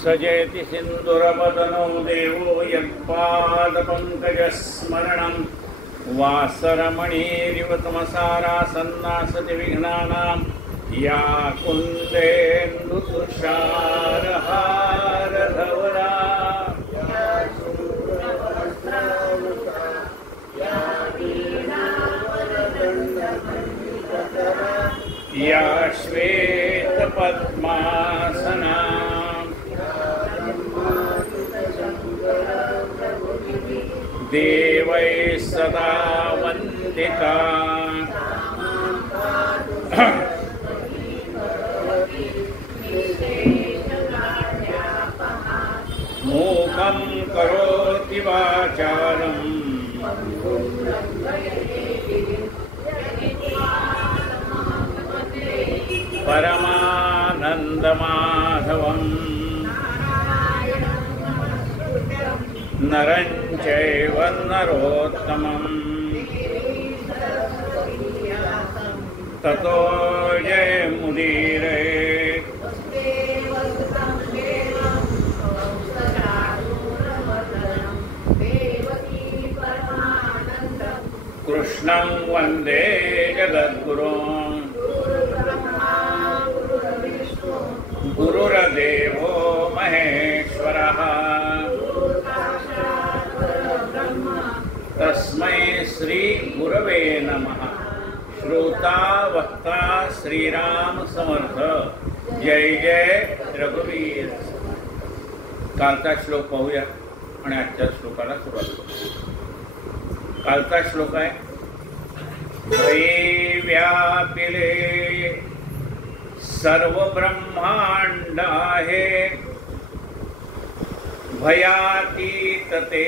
सजयति सिन्दूरवदनो देवो यत्पादपङ्कजस्मरणं वासरमणिरिव तमसारासन्नासति विघ्नानां या कुन्देन्दुतुषारहारधवला या श्वेतपद्मासना देवैः सदा वन्दिता मूकं करोति वाचालं परमानन्दमाधवम् नरं चैव नरोत्तमं ततो जयमुदीरये कृष्णं वन्दे जगद्गुरुं गुरुर्देवो महेश्वरः तस्मै श्री गुरवे नमः। श्रोता वक्ता श्रीराम समर्थ। जय जय रघुवीर। कालचा श्लोक पाहूया आणि आजच्या श्लोकाला सुरुवात करू। कालचा श्लोक आहे, भये व्यापिले सर्व ब्रह्मांड आहे, भयातीत ते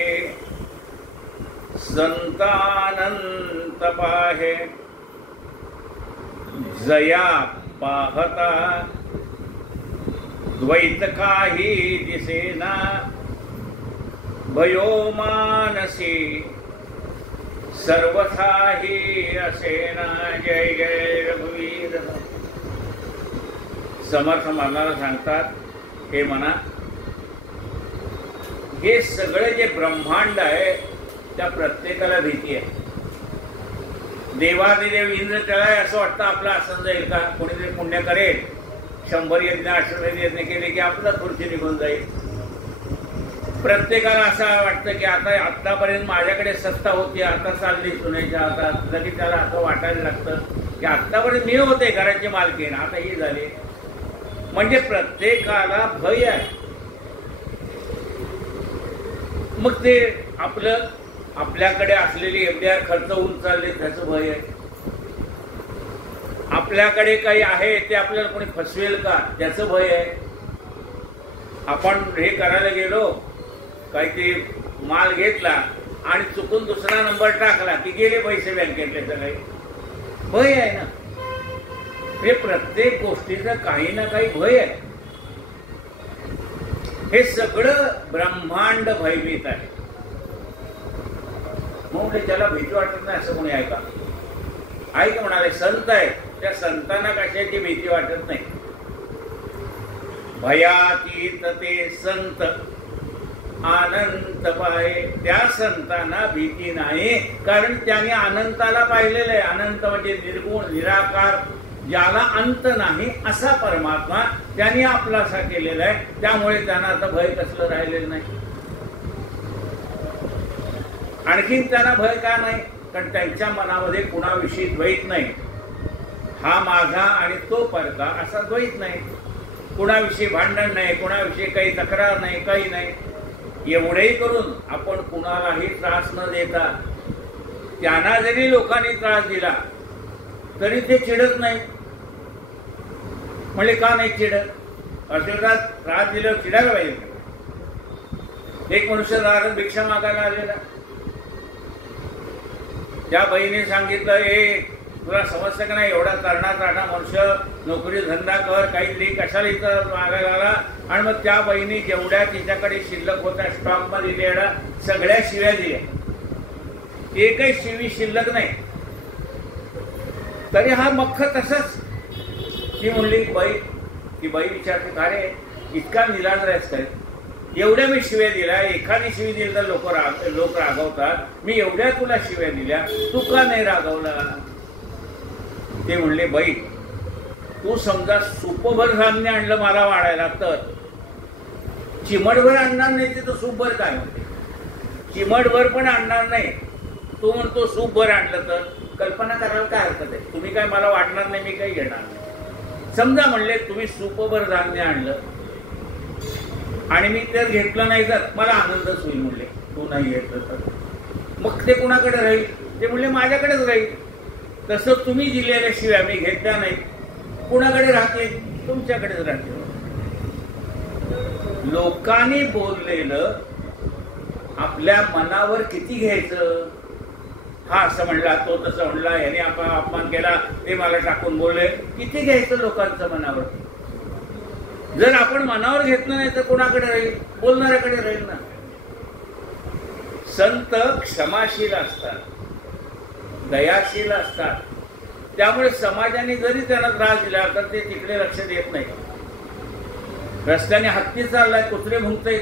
संतानंत पाहे, जया पाहता द्वैत काही दिसेना, भयो मानसी सर्वथाही असेना। जय जय रघुवीर। समर्थ मानाला सांगतात, हे म्हणा, हे सगळे जे ब्रह्मांड आहे त्या प्रत्येकाला भीती आहे। देवादिदेव इंद्र त्याला असं वाटतं आपलं आसन जाईल का, कोणीतरी पुण्य करेल, 100 यज्ञ 800 यज्ञ केले की आपलं खुर्ची निघून जाईल। प्रत्येकाला असं वाटतं की आता आतापर्यंत माझ्याकडे सत्ता होती, आता चालली सुनेच्या हातात, लगेच त्याला असं वाटायला लागतं की आतापर्यंत मी होते घराची मालकीण, आता ही झाली। म्हणजे प्रत्येकाला भय आहे। मग ते आपल्याकडे असलेली एफडीआर खर्च होऊन चालले त्याचं भय आहे। आपल्याकडे काही आहे ते आपल्याला कोणी फसवेल का त्याचं भय आहे। आपण हे करायला गेलो, काहीतरी माल घेतला आणि चुकून दुसरा नंबर टाकला की गेले पैसे बँकेतले, सगळे भय आहे ना। हे प्रत्येक गोष्टीचं काही ना काही भय आहे। हे सगळं ब्रह्मांड भयभीत आहे। मग त्याला भीती वाटत नाही असं कोणी आहे का? आहे का? म्हणाले संत आहे, त्या संतांना कशाची भीती वाटत नाही। भयातीत ते संत अनंत पाहे, त्या संतांना भीती नाही, कारण त्यांनी अनंताला पाहिलेलं आहे। अनंत म्हणजे निर्गुण निराकार, ज्याला अंत नाही असा परमात्मा त्यांनी आपलासा केलेला आहे। त्यामुळे त्यांना आता भय कसलं राहिलेलं नाही। आणखीन त्यांना भय का नाही? कारण त्यांच्या मनामध्ये कुणाविषयी द्वैत नाही। हा माझा आणि तो परका असा द्वैत नाही। कुणाविषयी भांडण नाही, कुणाविषयी काही तक्रार नाही, काही नाही। एवढेही करून आपण कुणालाही त्रास न देता, त्यांना जरी लोकांनी त्रास दिला तरी ते चिडत नाही। म्हणजे का नाही चिडत? अशा त्रास दिल्यावर चिडायला पाहिजे। एक मनुष्य दारात भिक्षा मागायला आलेला, त्या बाईने सांगितलं, हे तुला समजतं का नाही, एवढा तरणाटाटा मनुष्य, नोकरी धंदा कर, काहीतरी, कशाला इथं मागायला आला? आणि मग त्या बाईने जेवढ्या तिच्याकडे शिल्लक होत्या स्टॉक मध्ये दिलेल्या सगळ्या शिव्या दिल्या, एकही शिवी शिल्लक नाही। तरी हा मख्ख तसंच। ती म्हणली बाई, ती बाई विचारते, का रे इतका निराधार आहेस काय? एवढ्या मी शिव्या दिल्या, एखादी शिवी दिली तर लोक रागवतात, मी एवढ्या तुला शिव्या दिल्या, तू का नाही रागवला? ते म्हणले, बाई तू समजा सुपभर धान्य आणलं मला वाढायला तर चिमटभर आणणार नाही, ते तर सूपभर काय म्हणते, चिमटभर पण आणणार नाही, तू म्हणतो सूपभर आणलं तर कल्पना करायला काय हरकत आहे? तुम्ही काय मला वाटणार नाही, मी काही घेणार नाही. समजा म्हणले तुम्ही सूपभर धान्य आणलं आणि मी तर घेतलं नाही तर मला आनंदच होईल. म्हणले तू नाही घेतलं तर मग ते कुणाकडे राहील? ते म्हणले माझ्याकडेच राहील. तसं तुम्ही दिलेल्या शिव्या मी घेतल्या नाही, कुणाकडे राहते? तुमच्याकडेच राहते. लोकांनी बोललेलं आपल्या मनावर किती घ्यायचं? हा असं म्हणला, तो तसं म्हणला, याने अपमान केला, ते मला टाकून बोलले, किती घ्यायचं लोकांचं मनावर? जर आपण मनावर घेतलं नाही तर कोणाकडे राहील? बोलणाऱ्याकडे राहील ना. संत क्षमाशील असतात, दयाशील असतात, त्यामुळे समाजाने जरी त्यांना त्रास दिला तर ते तिकडे लक्ष देत नाही. रस्त्याने हत्ती चाललाय, कुत्रे भुंकते,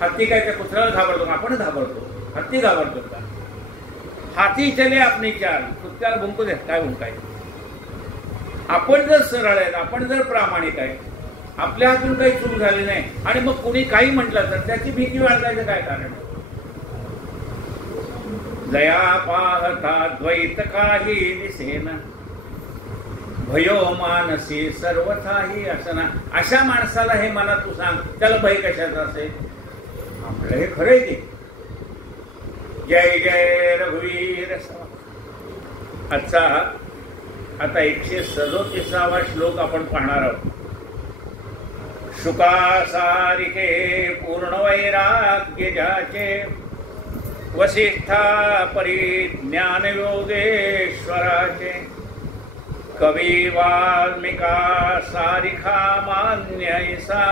हत्ती काय त्या कुत्र्याला घाबरतो? आपण घाबरतो, हत्ती घाबरतो का? हाती चले आपली चाल, कुत्र्याला भुंकू दे, काय भुंकाय? आपण जर सरळ आहेत, आपण जर प्रामाणिक आहे, आपल्या हातून काही चूक झाली नाही आणि मग कुणी काही म्हटलं तर त्याची भीती वाढवायचं काय कारण? दया पाहता द्वैत काही दिसेना, भयो मानसी सर्वथाही असना. अशा माणसाला हे मला तू सांग, त्याला भय कशाचा असेल? आपलं हे खरंय ते. जय जय रघुवीर. आजचा आता 137वा श्लोक आपण पाहणार आहोत. शुकासारिके पूर्ण वैराग्य ज्याचे, वसिष्ठा परिज्ञान योगेश्वराचे, कवी वाल्मिका सारिखा मान्य ऐसा,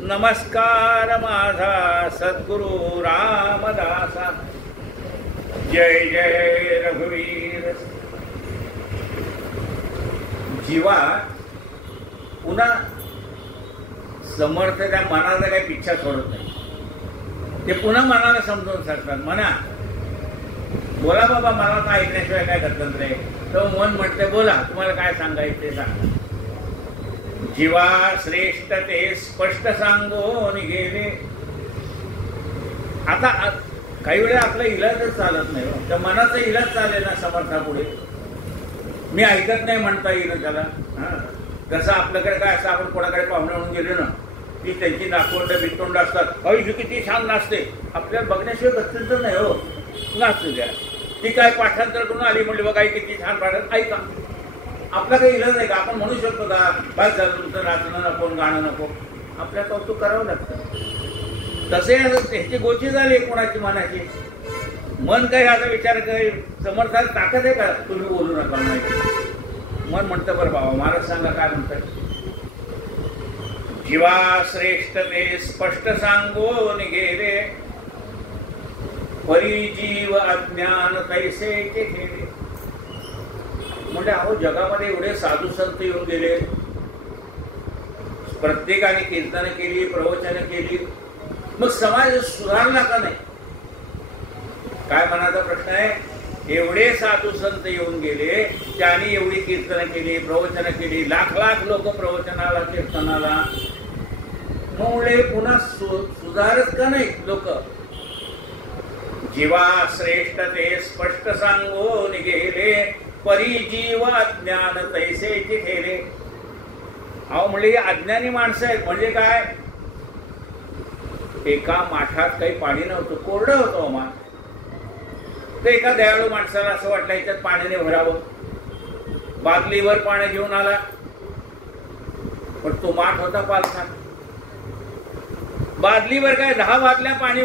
नमस्कार माझा सद्गुरु रामदासा. जय जय रघुवीर. जीवा पुन्हा समर्थ त्या मनाचा काही पिच्छा सोडत नाही. ते पुन्हा मनाला समजून सांगतात, म्हणा बोला बाबा, मला काय ऐकण्याशिवाय काय गत्यंतर आहे? तो मन म्हणते बोला, तुम्हाला काय सांगायचं ते सांगा. जीवा श्रेष्ठ ते स्पष्ट सांगून गेले. आता काही वेळा आपला इलाजच चालत नाही, त्या मनाचा इलाज चालेल ना समर्थापुढे. मी ऐकत नाही म्हणता येईल ना त्याला. तसं आपल्याकडे काय असं, आपण कोणाकडे पाहुणे म्हणून गेलो ना, ती त्यांची नातवंड बितोंड असतात, अहो किती छान नाचते, आपल्याला बघण्याशिवाय गत्यंतर नाही हो, नाचू द्या. ती काय पाठांतर करून आली, म्हणली बघा किती छान पाठांतर, ऐका. आपला काही इलाज नाही का? आपण म्हणू शकतो का बस झालं तुमचं नाचणं नको, गाणं नको? आपल्या कौतुक करावं लागतं. तसे ह्याची गोची झाली कोणाची मनाची. मन काही आता विचार काही समर्थाला ताकद आहे का तुम्ही बोलू नका नाही? मन म्हणतं बरं बाबा, महाराज सांगा काय म्हणतात. जीवा श्रेष्ठ ते स्पष्ट सांगून गेले, परिजीव अज्ञान तैसेचे गेले. म्हणजे अहो जगामध्ये एवढे साधू संत येऊन गेले, प्रत्येकाने कीर्तन केली, प्रवचन केली, मग समाज सुधारला का नाही? काय मनाचा प्रश्न आहे? एवढे साधू संत येऊन गेले, त्यांनी एवढी कीर्तन केली, प्रवचन केली, लाख लाख लोक प्रवचनाला कीर्तनाला, मुळे पुन्हा सुधारत का नाही लोक? जीवा श्रेष्ठ ते स्पष्ट सांगून गेले, परिजीव अज्ञान तैसेचे ठेले. अहो म्हणजे अज्ञानी माणसं आहेत. म्हणजे काय? एका माठात काही पाणी नव्हतं, कोरडं होतं माठ. तर एका दयाळू माणसाला असं वाटलं ह्याच्यात पाण्याने भरावं, बादलीवर पाणी घेऊन आला, पण तो माठ होता पालथा. बादलीवर काय 10 बादल्या पाणी,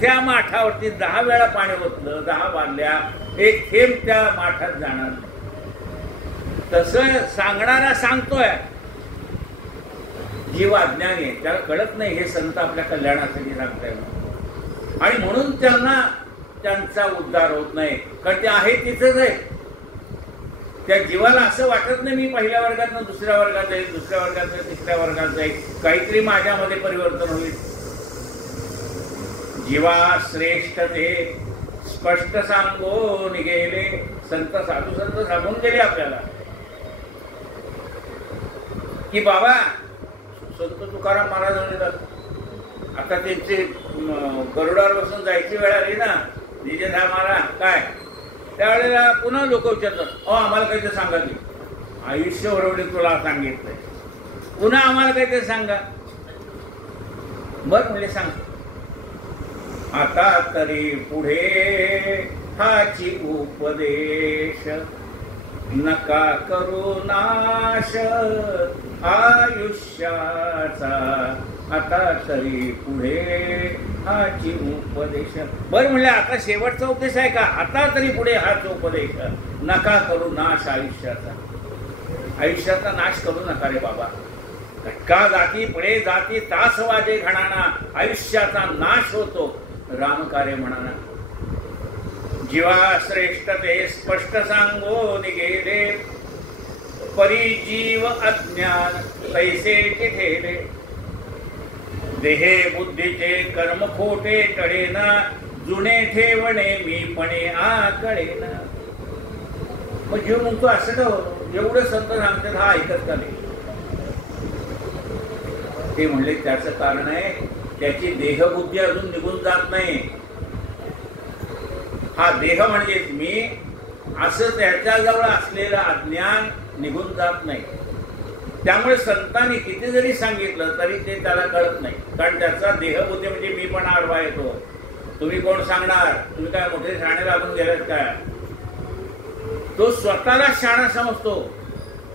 त्या माठावरती 10 वेळा पाणी होतलं, 10 बादल्या, एक थेंब त्या माठात जाणार नाही. तसं सांगणारा सांगतोय, जीव अज्ञानी आहे, त्याला कळत नाही हे संत आपल्या कल्याणासाठी सांगताय, आणि म्हणून त्यांना त्यांचा उद्धार होत नाही, कारण ते आहे तिथेच आहे. त्या जीवाला असं वाटत नाही मी पहिल्या वर्गातनं दुसऱ्या वर्गात जाईल, दुसऱ्या वर्गातनं तिसऱ्या वर्गात जाईल, काहीतरी माझ्यामध्ये परिवर्तन होईल. जीवा श्रेष्ठ ते स्पष्ट सांगून गेले. संत साधू संत सांगून गेले आपल्याला की बाबा, संत तुकाराम महाराज म्हणतात आता त्यांचे गरुडावर बसून जायची वेळ आली ना, निजे धामाला काय, त्यावेळेला पुन्हा लोक विचारतात, आम्हाला काहीतरी सांगा की, आयुष्य बरोबर तुला सांगितलंय, पुन्हा आम्हाला काहीतरी सांगा. बरं म्हणजे सांग. आता तरी पुढे हाची उपदेश, नका करू नाश आयुष्याचा. आता तरी पुढे हाची उपदेश. बरं म्हणले आता शेवटचा उपदेश आहे का? आता तरी पुढे हाच उपदेश, नका करू नाश आयुष्याचा. आयुष्याचा नाश करू नका रे बाबा. घटका जाती पुढे जाती तास वाजे घणाना, आयुष्याचा नाश होतो रामकार्य म्हणाना. जीवा श्रेष्ठ ते स्पष्ट सांगून गेले, परी जीव अज्ञान तैसेचे ठेले. देहे बुद्धीचे कर्म खोटे टळेना, जुने ठेवणे मीपणे आकळेना. मग जीव म्हणतो असं का हो, एवढं संत सांगतात हा ऐकत का नाही? ते म्हणले त्याचं कारण आहे त्याची देहबुद्धी अजून निघून जात नाही. हा देह म्हणजेच मी असं त्याच्याजवळ असलेलं अज्ञान निघून जात नाही. त्यामुळे संतांनी किती जरी सांगितलं तरी ते त्याला कळत नाही, कारण त्याचा देहबुद्धी म्हणजे मी पण आडवा येतो. तुम्ही कोण सांगणार, तुम्ही काय मोठे शाणे लागून गेलेत काय? तो स्वतःला शाणा समजतो,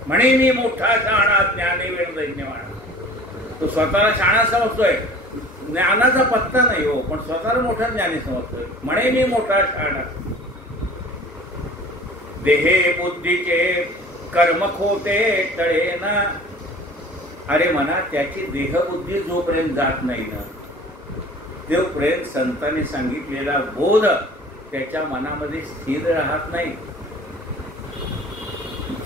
म्हणे मी मोठा शाणा ज्ञानी वेळ दैन्यवान. तो स्वतःला शाणा समजतोय, ज्ञानाचा पत्ता नाही हो, पण स्वतःला मोठा ज्ञानी समजतोय, म्हणे मी मोठा शाणा. देहे बुद्धीचे कर्म खोटे टळेना. अरे म्हणा त्याची देहबुद्धी जोपर्यंत जात नाही ना, तोपर्यंत संतांनी सांगितलेला बोध त्याच्या मनामध्ये स्थिर राहत नाही.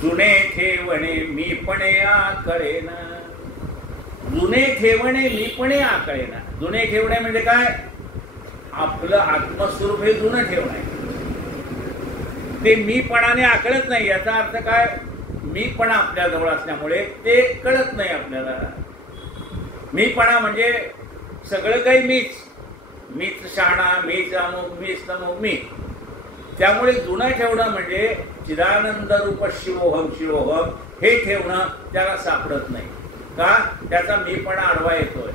जुने ठेवणे मीपणे आकळेना. जुने ठेवणे मीपणे आकळेना. जुने ठेवणे म्हणजे काय? आपलं आत्मस्वरूप हे जुनं ठेवणं आहे, ते मीपणाने आकळत नाही. याचा अर्थ काय? मीपणा आपल्या जवळ असल्यामुळे ते कळत नाही आपल्याला. मीपणा म्हणजे सगळं काही मीच, मीच शहाणा, मीच अमुक, मीच तमुक, मी. त्यामुळे जुनं ठेवणं म्हणजे चिदानंद रूप शिवोहम शिवोहम हे ठेवणं त्याला सापडत नाही. का? त्याचा मीपणा आडवा येतोय.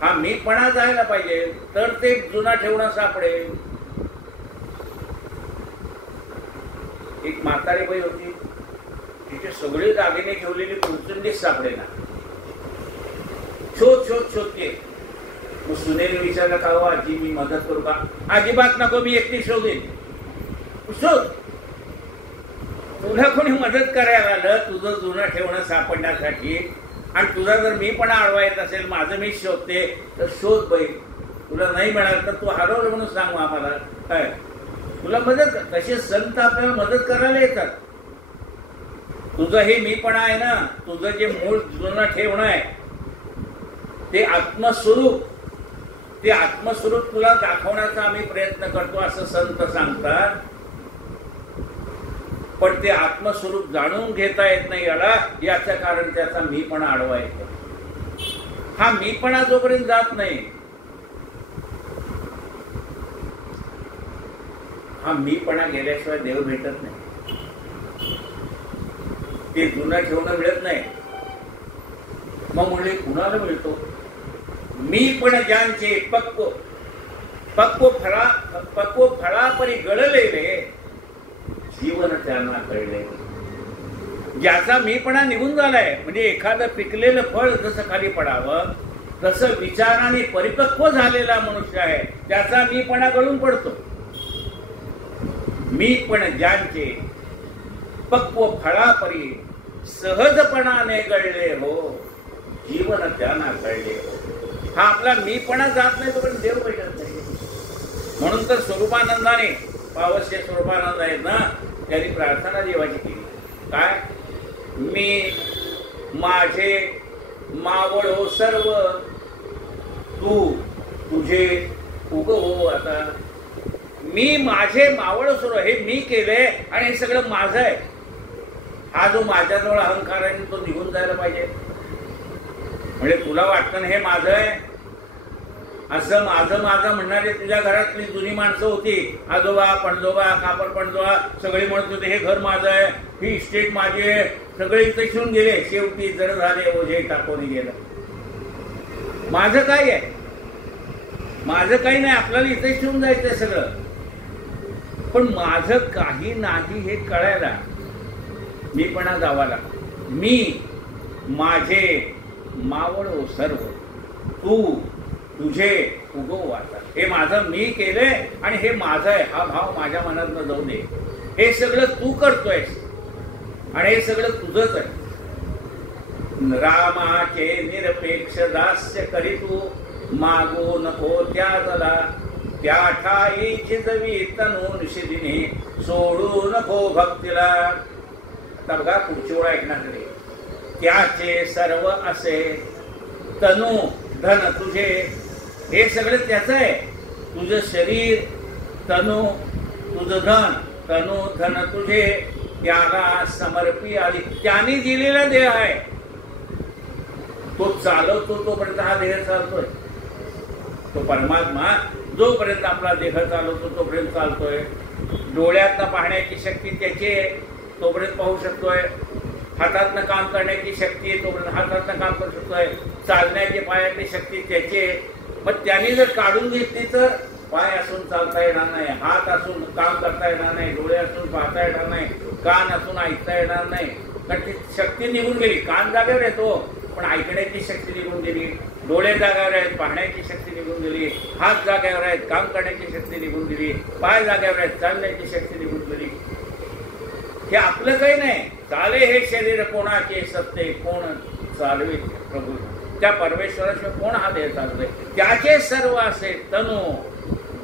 हा मीपणा जायला पाहिजे तर ते जुना ठेवणं सापडेल. एक म्हातारी बाई होती, तिचे सगळे दागिने ठेवलेली पुरचुंडीच सापडेना. शोध शोध शोधते. मग सुनेने विचारलं का हो आजी मी मदत करू का? अजिबात नको, मी एकटी शोधेन. शोध, तुला कोणी मदत करायला आलं तुझं जुनं ठेवणं सापडण्यासाठी, आणि तुझा जर मी पण आडवा येत असेल, माझं मीच शोधते, तर शोध बाई. तुला नाही मिळालं तर तू हरवलं म्हणून सांगू आम्हाला काय, तुला मदत. तसे संत आपल्याला मदत करायला येतात. तुझं हे मीपणा आहे ना, तुझं जे मूळ जुनं ठेवणं आहे ते आत्मस्वरूप, ते आत्मस्वरूप तुला दाखवण्याचा आम्ही प्रयत्न करतो असं संत सांगतात. पण ते आत्मस्वरूप जाणून घेता येत नाही याला, याचं कारण त्याचा मीपणा आडवा येतो. हा मीपणा जोपर्यंत जात नाही, हा मीपणा गेल्याशिवाय देव भेटत नाही. ते जुनं ठेवणं मिळत नाही. मग म्हणले कुणाला मिळतो? मी पण ज्यांचे पक्व फळापरी गळले रे, जीवन त्यांना कळले. ज्याचा मीपणा निघून झालाय, म्हणजे एखादं पिकलेलं फळ जसं खाली पडावं तसं विचाराने परिपक्व झालेला मनुष्य आहे, त्याचा मीपणा गळून पडतो. मी पण ज्यांचे पक्व फळापरी सहजपणाने गळले हो, जीवन त्यांना कळले हो. हा आपला मीपणा जात नाही तोपर्यंत देव भेटत नाही. म्हणून तर स्वरूपानंदाने, पावस्य स्वरूपानंद आहेत ना, त्यांनी प्रार्थना देवाची केली. काय? मी माझे मावळो सर्व, तू तुझे उगवो आता. मी माझे मावळ सर्व, हे मी केलंय आणि हे सगळं माझं आहे. हा जो माझ्याजवळ अहंकार आहे तो निघून जायला पाहिजे. म्हणजे तुला वाटतं ना हे माझं आहे, असं माझं माझं म्हणणारे तुझ्या घरातली जुनी माणसं होती, आजोबा पणजोबा कापड पणजोबा सगळे म्हणत होते हे घर माझं आहे, ही इस्टेट माझी आहे. सगळे इथे शिवून गेले, शेवटी जड झाले, ओझे टाकून गेलं. माझं काय आहे? माझं काही नाही, आपल्याला इथे शिवून जायचंय सगळं. पण माझं काही नाही हे कळायला मीपणा जावाला. मी माझे मावळो सर्व, तू तुझे उगव आता. हे माझं मी केलंय आणि हे माझं आहे हा भाव माझ्या मनात जाऊ दे. हे सगळं तू करतोयस आणि हे सगळं तुझंच आहे. रामाचे निरपेक्ष दास्य करी तू, मागू नको त्याजला. त्या ठाईची जवी तनू निषेधिने, सोडू नको भक्तीला. आता बघा पुढची ओळ ऐकण्याकडे. त्याचे सर्व असे तनू धन तुझे, हे सगळं त्याचं आहे. तुझं शरीर तनू, तुझं धन तनू धन तुझे, त्याला समर्पी आली. त्याने दिलेला देह आहे, तो चालवतो तोपर्यंत हा देह चालतोय. तो परमात्मा जोपर्यंत आपला देह चालवतो तोपर्यंत चालतोय. डोळ्यातनं पाहण्याची शक्ती त्याची आहे, तोपर्यंत पाहू शकतोय. हातातनं काम करण्याची शक्ती आहे, तोपर्यंत हातातनं काम करू शकतोय. चालण्याची पायाची शक्ती त्याची आहे. मग त्यांनी जर काढून घेतली तर पाय असून चालता येणार नाही, हात असून काम करता येणार नाही, डोळे असून पाहता येणार नाही, कान असून ऐकता येणार नाही. कारण ती शक्ती निघून गेली. कान जागेवर येतो पण ऐकण्याची शक्ती निघून गेली. डोळे जागेवर आहेत, पाहण्याची शक्ती निघून गेली. हात जागेवर आहेत, काम करण्याची शक्ती निघून गेली. पाय जागेवर आहेत, चालण्याची शक्ती निघून गेली. हे आपलं काही नाही. चाले हे शरीर कोणाचे सत्ते, कोण चालवे प्रभू. त्या परमेश्वराशिवाय कोण हा देह चालतोय? त्याचे सर्व असे तनू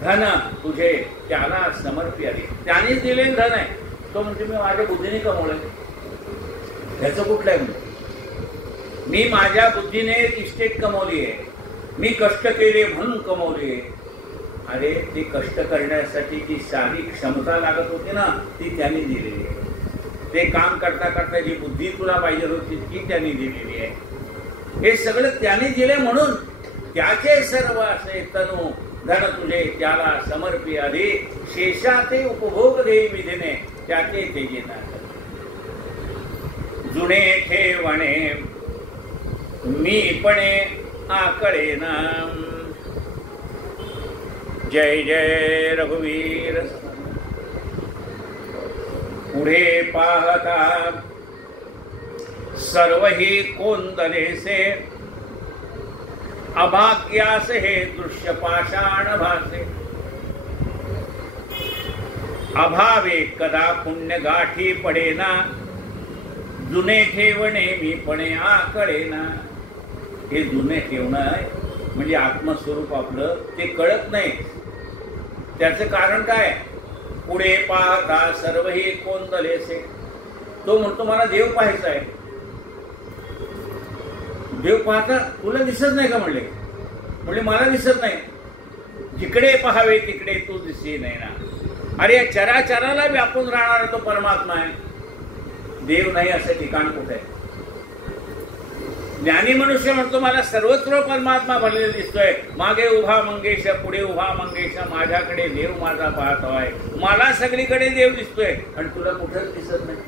धन तुझे, त्याला समर्पी आली. त्यानेच दिलेलं धन आहे. तो म्हणजे मी माझ्या बुद्धीने कमवलं. ह्याचं कुठलं आहे? म्हणजे मी माझ्या बुद्धीने इस्टेट कमवली आहे, मी कष्ट केले म्हणून कमवली आहे. अरे ते कष्ट करण्यासाठी जी शारीरिक क्षमता लागत होती ना ती त्यांनी दिलेली आहे. ते काम करता करता जी बुद्धी तुला पाहिजे होती ती त्यांनी दिलेली आहे. हे सगळं त्यांनी दिले म्हणून त्याचे सर्व असे तनू धन तुझे, त्याला समर्पी आधी. शेषाचे उपभोग देई विधीने, त्याचे तेजे ना. जुने ठेवणे मीपणे आकळे ना. जय जय रघुवीर. पुढे पाहता सर्व ही कोंदलेसे, अभाग्यास हे दृश्य पाषाण भासे. अभावे कदा पुण्य गाठी पडेना, जुने ठेवणे मीपणे आकळेना. हे जुने ठेवणं आहे म्हणजे आत्मस्वरूप आपलं ते कळत नाही. त्याचं कारण काय? पुढे पाहता सर्व हे कोंदलेसे. तो म्हणतो मला देव पाहायचा आहे. देव पाहता तुला दिसत नाही का? म्हणले मला दिसत नाही. जिकडे पाहावे तिकडे तू दिसे नाही ना. अरे या चराचराला व्यापून राहणारा तो परमात्मा आहे. देव नाही असं ठिकाण कुठे आहे? ज्ञानी मनुष्य म्हणतो मला सर्वत्र परमात्मा भरलेला दिसतोय. मागे उभा मंगेश, पुढे उभा मंगेश, माझ्याकडे देव माझा पाहतोय. मला सगळीकडे देव दिसतोय आणि तुला कुठेच दिसत नाही.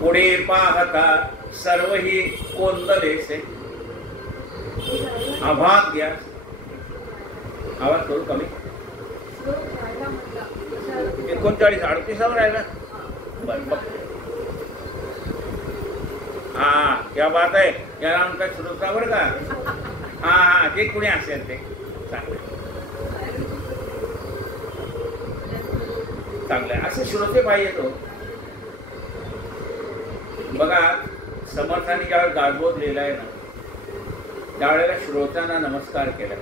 पुढे पाहता सर्व ही कोंदलेसे, अभाग्य. आवाज थोडं कमी. 39-38 आहे ना. हा क्या बात आहे. याला आमचा श्रोता बरं का. हा ते कुणी असेल ते चांगलं असे श्रोते पाहिजे. तो बघा समर्थांनी ज्यावेळेस दासबोध लिहिलाय ना त्यावेळेला श्रोत्यांना नमस्कार केला.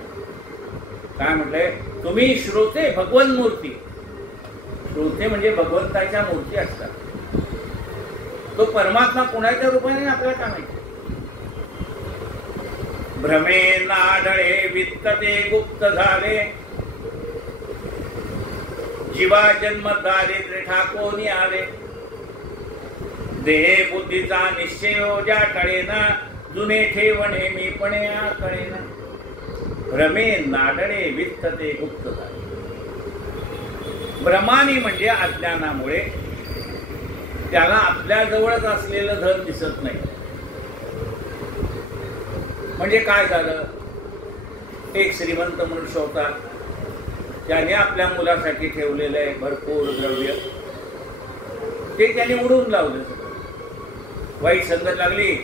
काय म्हटलंय? तुम्ही श्रोते भगवन मूर्ती. श्रोते म्हणजे भगवंताच्या मूर्ती असतात. तो परमात्मा कोणाच्या रूपाने आपल्याला काय माहिती. भ्रमे नाडळे वित्तते गुप्त झाले, जीवा जन्म दारिद्र्य ठाकोनी आले. देह बुद्धीचा निश्चय ज्या टळेना, जुने ठेवणे मी पणे कळेना. भ्रमे नाडळे वित्तते गुप्त झाले. भ्रमानी म्हणजे अज्ञानामुळे त्याला आपल्या जवळच असलेलं धन दिसत नाही. म्हणजे काय झालं, एक श्रीमंत मनुष्य होता, त्याने आपल्या मुलासाठी ठेवलेलं आहे भरपूर द्रव्य, ते त्याने उडवून लावलं. वाईट संगत लागली.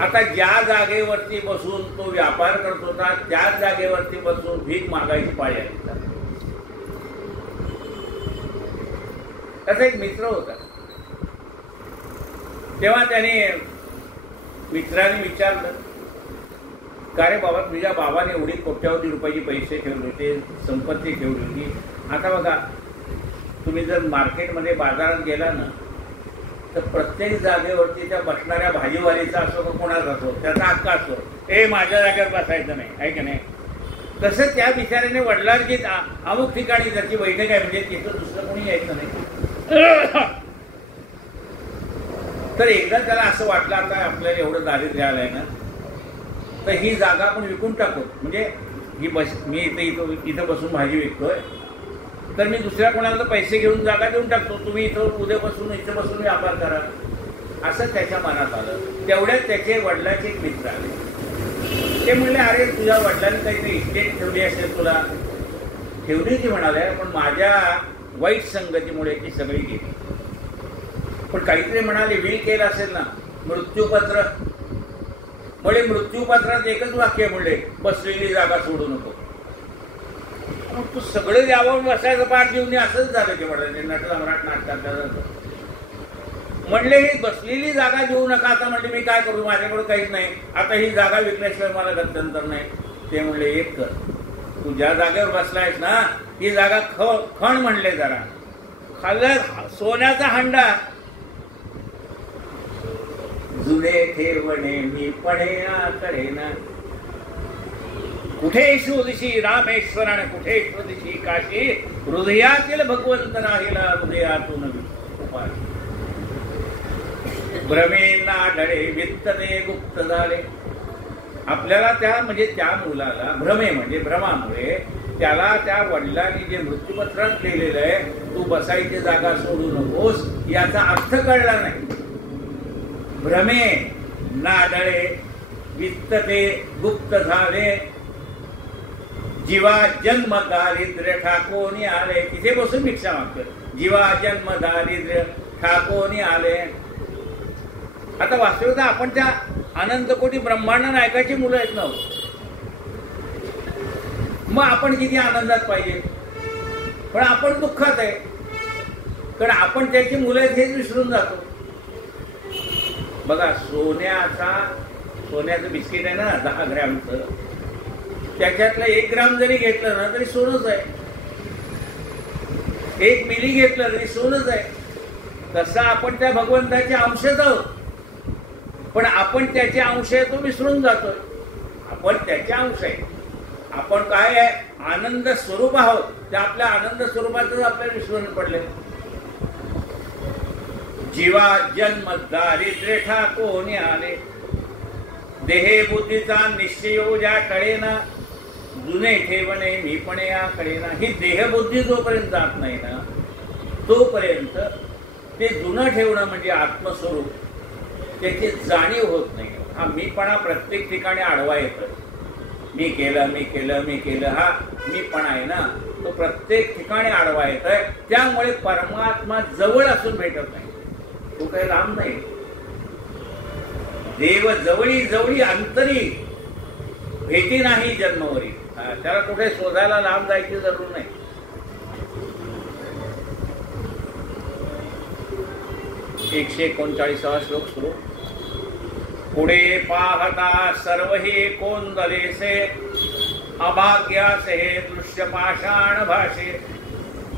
आता ज्या जागेवरती बसून तो व्यापार करत होता त्याच जागेवरती बसून भीक मागायची पाळी आली. त्याचा एक मित्र होता. तेव्हा त्याने मित्राने विचारलं, का रे बाबा, तुझ्या बाबाने एवढी कोट्यावधी रुपयाची पैसे ठेवले होते, संपत्ती ठेवली होती. आता बघा, तुम्ही जर मार्केटमध्ये बाजारात गेला ना, तर प्रत्येक जागेवरती त्या बसणाऱ्या भाजीवालीचा असो का कोणाचा असो, त्याचा हक्क असतो, माझ्या जागेवर बसायचं नाही, आहे की नाही. तसं त्या बिचाऱ्याने वडिलांची अमुक ठिकाणी त्याची बैठक आहे म्हणजे तिथं दुसरं कोणी यायचं नाही. तर एकदा त्याला असं वाटलं, आता आपल्याला एवढं दारिद्र्य आलंय ना, तर ही जागा आपण विकून टाकू. म्हणजे ही मी इथं बसून भाजी विकतोय, तर मी दुसऱ्या कोणाला पैसे घेऊन जागा देऊन टाकतो, तुम्ही इथं उद्या बसून इथं बसून व्यापार करा. असं त्याच्या मनात आलं. तेवढ्यात त्याचे वडिलांचे एक मित्र आले. ते म्हणले, अरे तुझ्या वडिलांनी काहीतरी इस्टेट ठेवली असेल, तुला ठेवली ती म्हणाले, पण माझ्या वाईट संगतीमुळे ती सगळी गेली. पण काहीतरी म्हणाले, विल केलं असेल ना, मृत्यूपत्र. म्हणजे मृत्यूपत्रात एकच वाक्य म्हणले, बसलेली जागा सोडू नको. तू सगळं यावं बसायचं पाठ घेऊन असंच झालं ते म्हणाले. नटसम्राट नाटकात म्हणले, ही बसलेली जागा घेऊ नका. आता म्हणले, मी काय करू, माझ्याकडे काहीच नाही, आता ही जागा विकल्याशिवाय मला गत्यंतर नाही. ते म्हणले, एक कर, तू ज्या जागेवर बसलायस ना, ही जागा खण म्हणले, जरा खाल्लं सोन्याचा हंडा, जुने ठेवणे मी पणे कळेना. कुठे शोधशी रामेश्वर आणि कुठे शोधशी काशी, हृदयातील भगवंत राहिला हृदयातून उपाय. भ्रमे नाडळे वित्तते गुप्त झाले. आपल्याला त्या मुलाला भ्रमे म्हणजे भ्रमामुळे त्याला त्या वडिलांनी जे मृत्यूपत्रात लिहिलेलं आहे, तू बसायची जागा सोडू नकोस, याचा अर्थ कळला नाही. भ्रमे नाडळे वित्तते गुप्त झाले, जीवा जन्म दारिद्र्य ठाकोनी आले. तिथे बसून भिक्षा मागतो, जीवा जन्म दारिद्र्य ठाकोनी आले. आता वास्तविकता आपण त्या अनंतकोटी ब्रह्मांड नायकाची मुलं आहेत ना, मग आपण किती आनंदात पाहिजे, पण आपण दुःखात आहे, कारण आपण त्याची मुलं आहेत हेच विसरून जातो. बघा, सोन्याचं बिस्किट आहे ना 10 ग्रॅमचं, त्याच्यातलं 1 ग्राम जरी घेतलं ना तरी सोनंच आहे, 1 मिली घेतलं तरी सोनंच आहे. तसं आपण त्या भगवंताचे अंशच आहोत, पण आपण त्याचे अंश आहे तो विसरून जातोय. आपण त्याचे अंश आहे, आपण काय आहे, आनंद स्वरूप आहोत. त्या आपल्या आनंद स्वरूपातच आपल्याला विसरून पडले. जीवा जन्म दारिद्र्य ठाकोनी आले, देहे बुद्धीचा निश्चय ज्या कळेना, जुने ठेवणे मी पण या कळेना. ही देहबुद्धी जोपर्यंत जात नाही ना, तोपर्यंत ते जुनं ठेवणं म्हणजे आत्मस्वरूप, त्याची जाणीव होत नाही. हा मीपणा प्रत्येक ठिकाणी आडवा येतो. मी केलं हा मीपणा आहे ना, तो प्रत्येक ठिकाणी आडवा येतोय. त्यामुळे परमात्मा जवळ असून भेटत नाही, तो काही लांब नाही. देव जवळी जवळी अंतरी, भेटी नाही जन्मवरी. त्याला कुठे शोधायला लांब जायची जरूर नाही. एकशे 39 श्लोक सुरू. पुढे पाहता सर्व हे कोंदलेसे, अभाग्यास हे दृश्य पाषाण भाषे.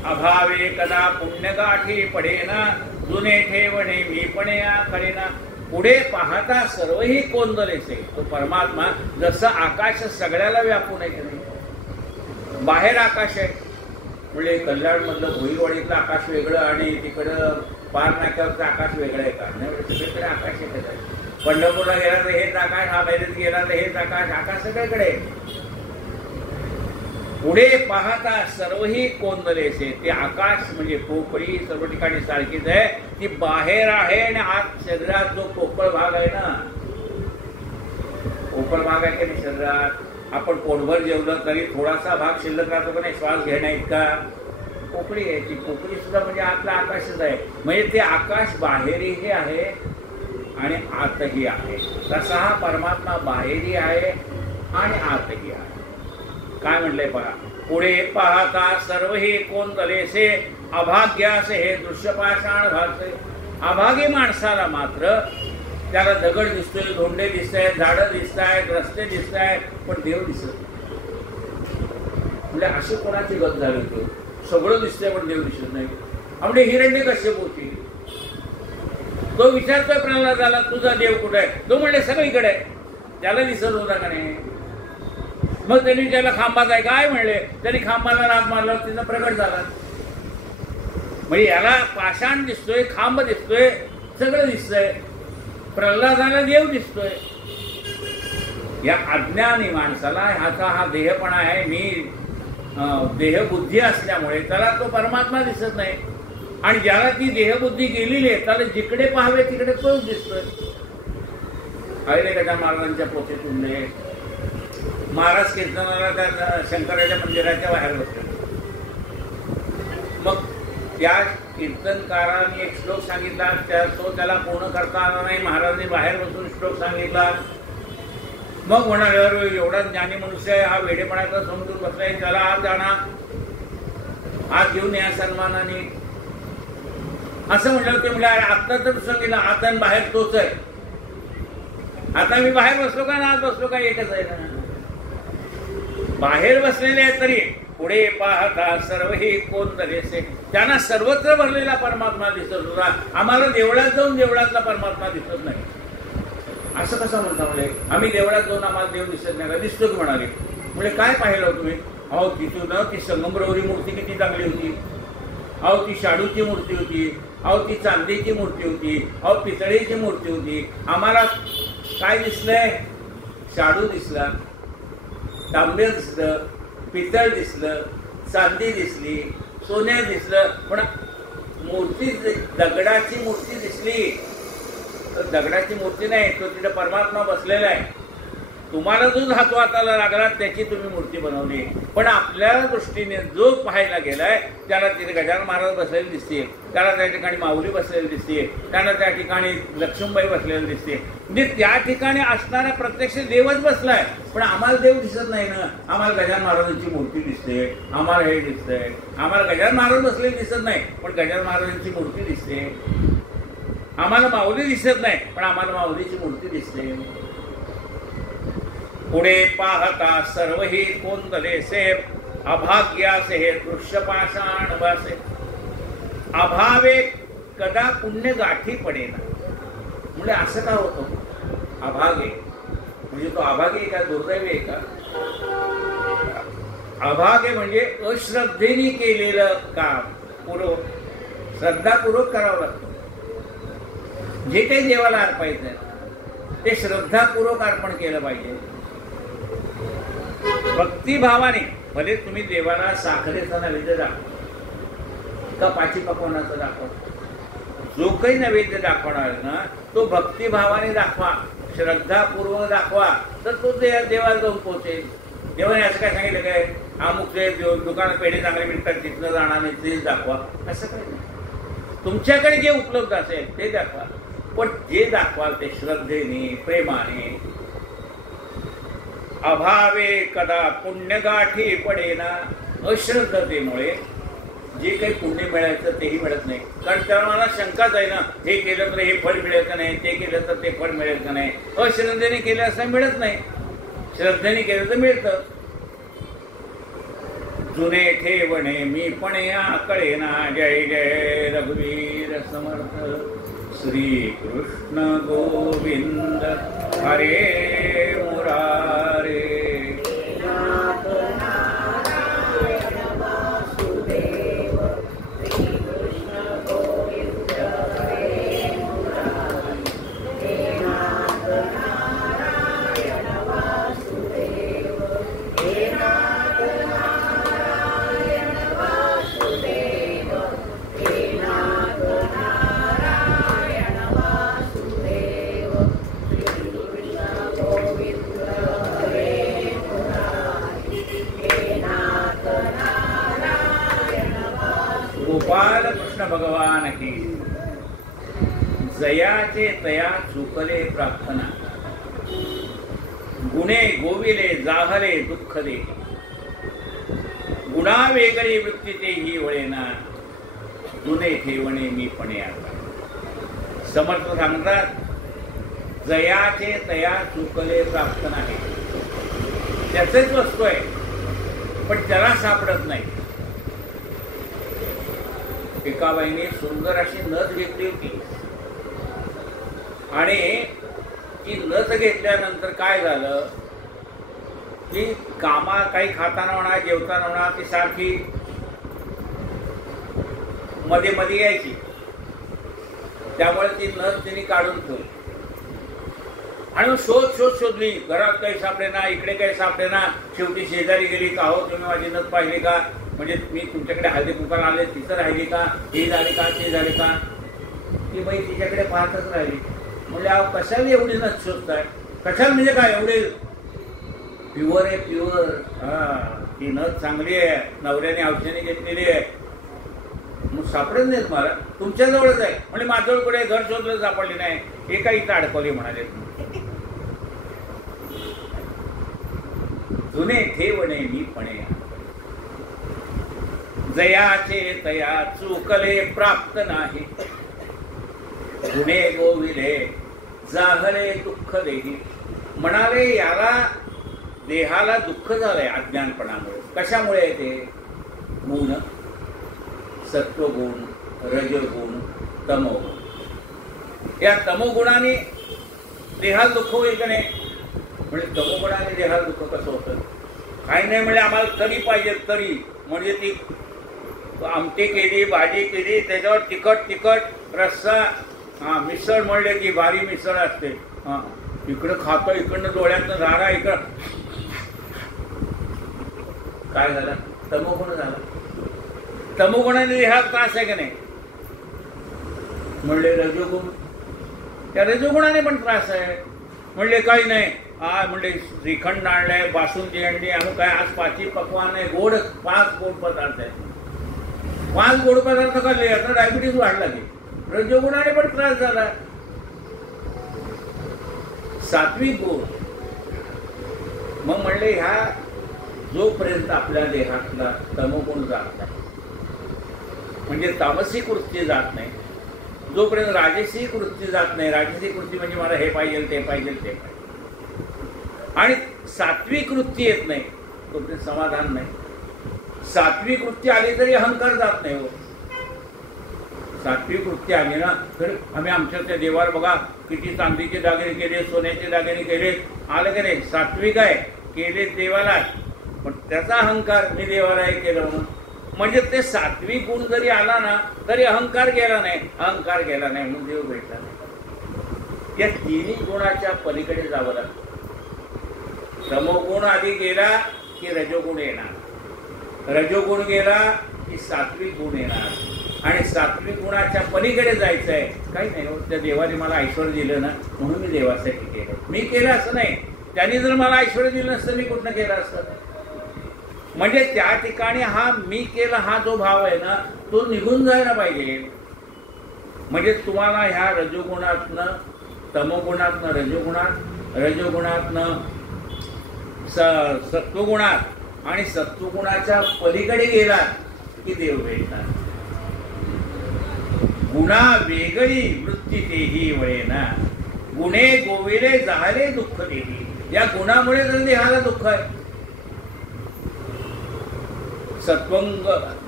अभावे कदा पुण्यगाठी पडेना, जुने ठेवणे मी पण या करेना. पुढे पाहता सर्वही कोंदलेसे. तो परमात्मा जसं आकाश सगळ्याला व्यापून आहे की नाही. बाहेर आकाश आहे म्हणजे कल्याणमधलं भोईरवाडीतलं आकाश वेगळं आणि तिकडं पार नाक्यावरचं आकाश वेगळं आहे का? नाही, सगळीकडे आकाश येत आहे. पंढरपूरला गेला तर हेच आकाश, हा बैरीत गेला तर हेच आकाश, आकाश सगळीकडे. पुढे पाहता सर्वही कोंदलेसे. ते आकाश म्हणजे पोकळी सर्व ठिकाणी सारखीच आहे. ती बाहेर आहे आणि आत शरीरात जो पोकळ भाग आहे ना, पोकळ भाग आहे की नाही शरीरात, आपण पोटभर जेवलं तरी थोडासा भाग शिल्लक राहतो का नाही श्वास घेण्या इतका, पोकळी आहे. ती पोकळी सुद्धा म्हणजे आतला आकाशच आहे. म्हणजे ते आकाश बाहेरही आहे आणि आतही आहे. तसा हा परमात्मा बाहेरही आहे आणि आतही आहे. काय म्हणलंय पहा, पुढे पाहता सर्वही कोंदलेसे, अभाग्यास हे दृश्य पाषाण भासे. अभागी माणसाला मात्र त्याला दगड दिसतोय, धोंडे दिसत आहेत, झाडं दिसत आहेत, रस्ते दिसत आहेत, पण देव दिसत नाही. म्हणजे अशी कोणाची गत झाली होती, सगळं दिसतंय पण देव दिसत नाही. म्हणजे हिरण्यकश्यप होती. तो विचारतोय प्रल्हादाला, तुझा देव कुठे आहे? तो म्हणले सगळीकडे आहे. त्याला दिसत होता का नाही? मग त्यांनी त्याला खांबात आहे काय म्हणले, त्यांनी खांबाला लाथ मारला, तिथं प्रगट झाला. म्हणजे याला पाषाण दिसतोय, खांब दिसतोय, सगळं दिसतंय. प्रल्हादाला देव दिसतोय. या अज्ञानी माणसाला ह्याचा हा देहपणा आहे, मी देहबुद्धी असल्यामुळे त्याला तो परमात्मा दिसत नाही. आणि ज्याला ती देहबुद्धी गेलेली आहे त्याला जिकडे पाहावे तिकडे तोच दिसतोय. अहिले गजा महाराजांच्या पोथीतून महाराज कीर्तनाला त्या शंकराच्या मंदिराच्या बाहेर बसले. मग त्या कीर्तनकारांनी एक श्लोक सांगितला, तो त्याला पूर्ण करता आला नाही. महाराजांनी बाहेर बसून श्लोक सांगितला. मग म्हणाले, एवढा ज्ञानी मनुष्य आहे, हा वेडेपणाचा समजून बसलाय, त्याला आज जाणा, आज घेऊन या सन्मानाने असं म्हटलं. ते म्हणजे आता तर सांगितलं, आता बाहेर तोच आहे. आता मी बाहेर बसलो का ना आत बसलो का एकच आहे ना. बाहेर बसलेले आहे तरी पुढे पाहता सर्वही कोंदलेसे. त्यांना सर्वत्र भरलेला परमात्मा दिसत होता. आम्हाला देवळात जाऊन देवळातला परमात्मा दिसत नाही. असं कसं म्हणता? म्हणजे आम्ही देवळात जाऊन आम्हाला देव दिसत नाही. दिसतो की म्हणाले. म्हणजे काय पाहिलं तुम्ही? अहो तिथून ती संगमरवरी मूर्ती किती चांगली होती. अहो ती शाडूची मूर्ती होती. अहो ती चांदीची मूर्ती होती. अहो पितळेची मूर्ती होती. आम्हाला काय दिसलंय? शाडू दिसला, तांबे दिसलं, पितळ दिसलं, चांदी दिसली, सोने दिसलं, पण मूर्ती दगडाची मूर्ती दिसली तर दगडाची मूर्ती नाही, तो तिथे परमात्मा बसलेला आहे. तुम्हाला जो धातू हाताला लागला त्याची तुम्ही मूर्ती बनवली. पण आपल्या दृष्टीने जो पाहायला गेलाय त्याला तिथे गजानन महाराज बसलेले दिसते, त्याला त्या ठिकाणी माऊली बसलेली दिसते, त्याला त्या ठिकाणी लक्ष्मीबाई बसलेली दिसते. म्हणजे त्या ठिकाणी असणारा प्रत्यक्ष देवच बसलाय. पण आम्हाला देव दिसत नाही ना. आम्हाला गजानन महाराजांची मूर्ती दिसते, आम्हाला हे दिसतंय. आम्हाला गजानन महाराज बसलेले दिसत नाही पण गजानन महाराजांची मूर्ती दिसते. आम्हाला माऊली दिसत नाही पण आम्हाला माऊलीची मूर्ती दिसते. पुढे पाहता सर्वही कोंदलेसे, अभाग्यासे हे दृश्य पाषाण भासे. अभावे कदा पुण्य गाठी पडेना. म्हणजे असं का होतं? अभागे म्हणजे तो अभागे का दुर्दैवी आहे का? अभागे म्हणजे अश्रद्धेने केलेलं काम श्रद्धापूर्वक करावं लागतं. जे काही देवाला अर्पायचं ते श्रद्धापूर्वक अर्पण केलं पाहिजे. भक्तिभावाने. भले तुम्ही देवाला साखरेचा नैवेद्य दाखवा का पाची पकवानाचा दाखवा, जो काही नैवेद्य दाखवणार ना तो भक्तिभावाने दाखवा, श्रद्धापूर्वक दाखवा, तर तो देवाला जाऊन पोहोचेल. देवाने असं काय सांगितलं काय? अमुकचे दुकानात पेढे चांगले मिळतात तिथनं जाणार नाही तेच दाखवा, असं काही नाही. तुमच्याकडे जे उपलब्ध असेल ते दाखवा, पण जे दाखवाल ते श्रद्धेने, प्रेमाने. अभावे कदा पुण्यगाठी पडेना. अश्रद्धतेमुळे जे काही पुण्य मिळायचं तेही मिळत नाही. कारण त्याला मला शंकाच आहे ना, हे केलं तर हे फळ मिळेल का नाही, ते केलं तर ते फळ मिळेल का नाही. अश्रद्धेने केलं असं मिळत नाही, श्रद्धेने केलं तर मिळतं. जुने ठेवणे मी पण या कळेना. जय जय रघुवीर समर्थ. श्री कृष्ण गोविंद हरे मुरारे. गोपाल कृष्ण भगवान की. जयाचे तया चुकले प्रार्थना. गुणे गोविले जाहले दुःख दे. गुणा वेगळी वृत्ती ते ही वळेना. जुने ठेवणे मी पण आता. समर्थ सांगतात जयाचे तया चुकले प्रार्थना आहे. त्याचेच वस्तू आहे पण त्याला सापडत नाही. एका बाईने सुंदर अशी नथ घेतली होती आणि ती नथ घेतल्यानंतर काय झालं की काही खाताना म्हणा जेवताना म्हणा ती सारखी मध्ये मध्ये यायची. त्यामुळे ती नथ तिने काढून ठेवली आणि शोधली. घरात काही सापडेना, इकडे काही सापडेना. शेवटी शेजारी गेली का हो तुम्ही माझी नथ पाहिली का, म्हणजे मी तुमच्याकडे हळदी कुंकवाला आले तिथं राहिली का, हे झाली का ते झाले का. ती बाई तिच्याकडे पाहतच राहिली. म्हणजे अहो कशाला एवढी नथ शोधताय, कशाला म्हणजे काय एवढे प्युअर आहे प्युअर. ती नथ चांगली आहे, नवऱ्याने औषधाने घेतलेली आहे. मग सापडत नाही तुम्हाला, तुमच्या जवळच आहे. म्हणजे माझ्याजवळ कुठे घर शोधलं सापडली नाही. हे काही इथं अडकवली म्हणाले. जुने ठेवणे मी पणे. जयाचे तया चुकले प्राप्त नाही. गुणे गोविले जाहले दुःख देही. म्हणाले याला देहाला दुःख झालंय अज्ञानपणामुळे. कशामुळे ते गुण, सत्वगुण, रजोगुण, तमोगुण. या तमोगुणाने देहाला दुःख होईल का नाही. म्हणजे तमोगुणाने देहाला दुःख कसं होतं. काही नाही म्हणजे आम्हाला तरी पाहिजे तरी. म्हणजे ती आमटी केली, भाजी केली, त्याच्यावर तिखट रस्सा, मिसळ म्हणले की भारी मिसळ असते. इकडं खातो, इकडनं डोळ्यातनं झाला, इकडं काय झालं, तमोगुण झाला. तमोगुणाने देहाला त्रास आहे का नाही. म्हणले रजोगुण, त्या रजोगुणाने पण त्रास आहे. म्हणले काही नाही. म्हणले श्रीखंड आणलंय, बासुंदी आणली, आम्ही काय आज 5 पकवान आहे, 5 गोड पदार्थ आहे. 5 गोड पदार्थ खाल्ले, आता डायबिटीज वाढला की. रजोगुणाने पण त्रास झाला. सात्विक गुण मग म्हणले ह्या जोपर्यंत आपल्या देहातला तमोगुण जात नाही, म्हणजे तामसिक वृत्ती जात नाही, जोपर्यंत राजसिक वृत्ती जात नाही. राजसिक वृत्ती म्हणजे मला हे पाहिजे ते पाहिजे ते पाहिजे, आणि सात्विक वृत्ती येत नाही तोपर्यंत समाधान नाही. सात्विक वृत्ती आली तरी अहंकार जात नाही. हो, सात्विक वृत्ती आली ना तर आम्ही आमच्या त्या देवावर बघा किती चांदीचे दागिने केले, सोन्याचे दागिने केले, आलं की नाही. सात्विक आहे, केले देवाला, पण त्याचा अहंकार मी देवाला हे केलं म्हणून. म्हणजे ते सात्विक गुण जरी आला ना तरी अहंकार गेला नाही. अहंकार गेला नाही म्हणून देव भेटला नाही. या तिन्ही गुणाच्या पलीकडे जावं लागतं. तमोगुण आधी गेला की रजोगुण येणार, रजोगुण गेला की सात्विक गुण येणार, आणि सात्विक गुणाच्या पलीकडे जायचं आहे. काही नाही, त्या देवाने मला ऐश्वर्य दिलं ना म्हणून मी देवासाठी केलं. मी केलं असं नाही. त्यांनी जर मला ऐश्वर्य दिलं नसतं मी कुठनं केलं असतं. म्हणजे त्या ठिकाणी हा मी केलं हा जो भाव आहे ना तो निघून जायला पाहिजे. म्हणजे तुम्हाला ह्या रजोगुणातनं तमोगुणातनं रजोगुणात, रजोगुणातनं सत्वगुणात, आणि सत्वगुणाच्या पलीकडे गेला की देव भेटणार. गुणा वेगळी वृत्ती तेही वळेना. गुणे गोविले जाहले दुःख देही. या गुणामुळे जर देहाला दुःख आहे. सत्वंग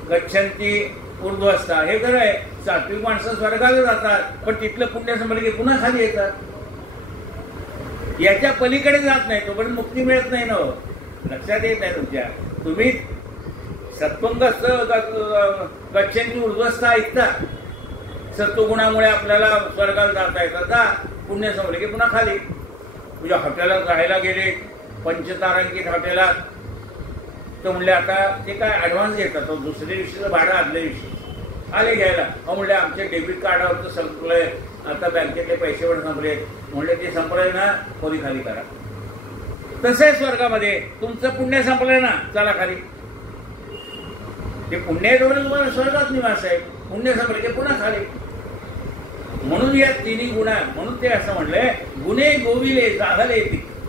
गच्छन्ति ऊर्ध्वस्था, हे खरं आहे. सात्विक माणसं स्वर्गाला जातात, पण तिथलं पुण्य संपलं की पुन्हा खाली येतात. याच्या पलीकडे जात नाही तोपर्यंत मुक्ती मिळत नाही ना. लक्षात येत नाही तुमच्या. तुम्ही सत्वंग गच्छन्ति ऊर्ध्वस्था ऐकता, सत्वगुणामुळे आपल्याला स्वर्गाला जाता येतात का? पुण्य संपले की पुन्हा खाली. म्हणजे हॉटेलात राहायला गेले, पंचतारांकित हॉटेलात, तर म्हणले आता ते काय ॲडव्हान्स घेतात, तो दुसऱ्या दिवशीचं भाडं आदल्या दिवशी आले घ्यायला. म्हणले आमच्या डेबिट कार्डावरचं संपलंय, आता बँकेतले पैसे पण संपले. म्हणले ते संपलंय ना, खोली खाली करा. तसं आहे स्वर्गामध्ये, तुमचं पुण्य संपलंय ना, चला खाली. ते पुण्याजवळ तुम्हाला स्वर्गात निवास आहे, पुण्य संपले की पुन्हा खाली. म्हणून या तिन्ही गुणा, म्हणून ते असं म्हणलंय, गुणे गोविले जाहले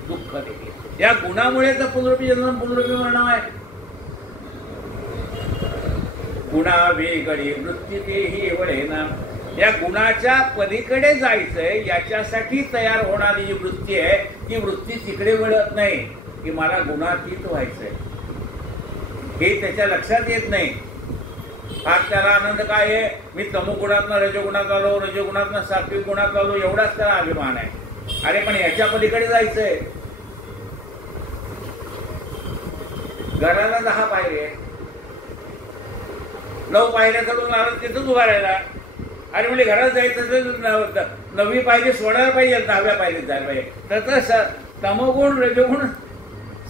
दुःख देखील. या गुणामुळे तर पुनरुपी जन्म पुनरुपी मरण आहे. गुणा वेगळी वृत्ती तेही वळेना. या गुणाच्या पलीकडे जायचंय याच्यासाठी तयार होणारी जी वृत्ती आहे, ती वृत्ती तिकडे वळत नाही की मला गुणातीत व्हायचंय. हे त्याच्या लक्षात येत नाही. आज त्याला आनंद काय आहे, मी तमोगुणातनं रजोगुणात आलो, रजोगुणातनं सात्विक गुणात आलो, एवढाच त्याला अभिमान आहे. अरे पण याच्या पलीकडे जायचंय. घराला 10 पायरी आहे, 9 पायऱ्या चढून आला तिथंच उभा राहिला. आणि म्हणजे घरात जायचं 9वी पायरी सोडायला पाहिजे, 10व्या पायरीत जायला पाहिजे. तर तमोगुण रजोगुण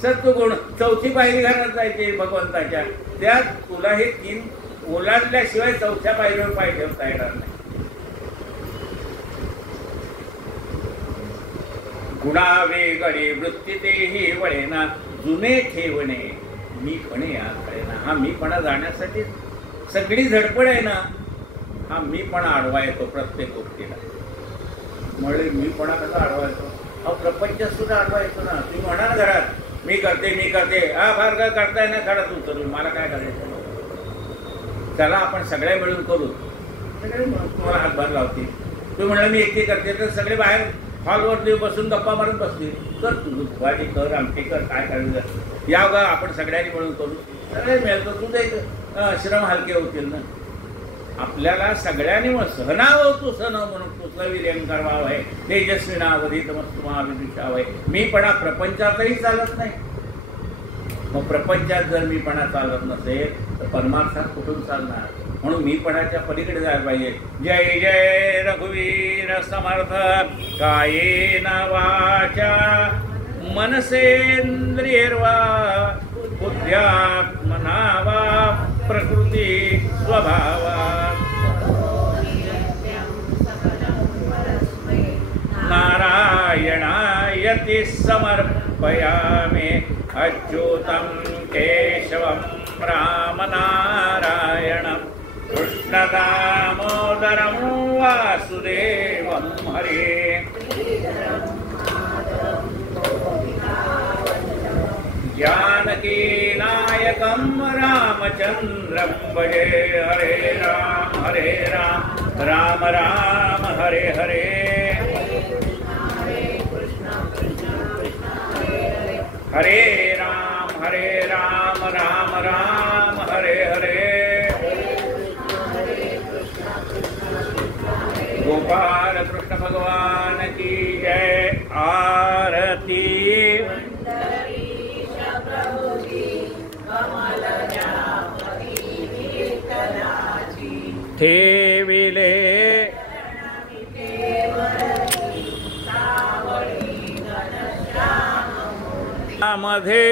सत्वगुण 4थी पायरी घरात जायची भगवंताच्या. त्यात तुला हे 3 ओलांडल्याशिवाय 4थ्या पायरीवर पाय ठेवता येणार नाही. गुणा वेगळी वृत्ती तेही वळेना, जुने ठेवणे मी पणे आखळेना. हा मीपणा जाण्यासाठी सगळी धडपड आहे ना. हा मीपणा आडवा येतो प्रत्येक गोष्टीला. म्हणजे मीपणा कसा आडवा येतो? हा प्रपंच सुद्धा आडवा येतो ना. तुम्ही म्हणा ना घरात मी करते, हा फार काय करताय ना, खरं तुमचं तुम्ही, मला काय करायचं, चला आपण सगळे मिळून करू. सगळे मिळून तुम्हाला हातभार लावतील. तुम्ही म्हणलं मी एकटी करते, तर सगळे बाहेर हॉलवर बसून गप्पा मारत बसतील. कर तुझं भाजी कर, आमटी कर, काय करायचं, या गा आपण सगळ्यांनी मिळून करू. सगळे मिळतो, तुझं एक श्रम हलके होतील ना. आपल्याला सगळ्यांनी सहनाव तू सण म्हणून तुझं वीर्यंकर व्हावं आहे, तेजस्वी नावधी तमस्तुमा विदुषाव आहे. मीपणा प्रपंचातही चालत नाही. मग प्रपंचात जर मीपणा चालत नसेल तर परमार्थात कुठून चालणार? म्हणून मीपणाच्या पलीकडे जायला पाहिजे. जय जय रघुवीर समर्थ. कायेन वाचा मनसेंद्रियर्वा बुद्ध्यात्मना वा प्रकृती स्वभावात् नारायणायति समर्पयामि. अच्युतं केशवं रामनारायणं कृष्णदामोदरं वासुदेवं हरे. जानकीनायकं रामचन्द्रं भजे. हरे राम राम राम हरे हरे. हरे राम राम राम हरे हरे. गोपाल कृष्ण भगवान की जय. आरती. ठेविले मध्ये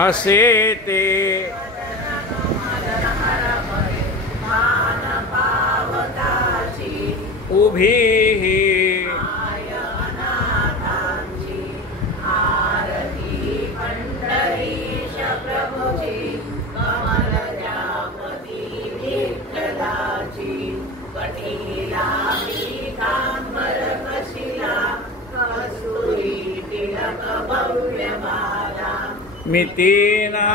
असे ते उभी मितीना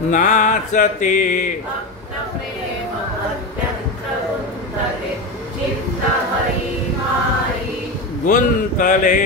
नाचते प्रेम अत्यंत गुंतले चित्त हरी माई गुंतले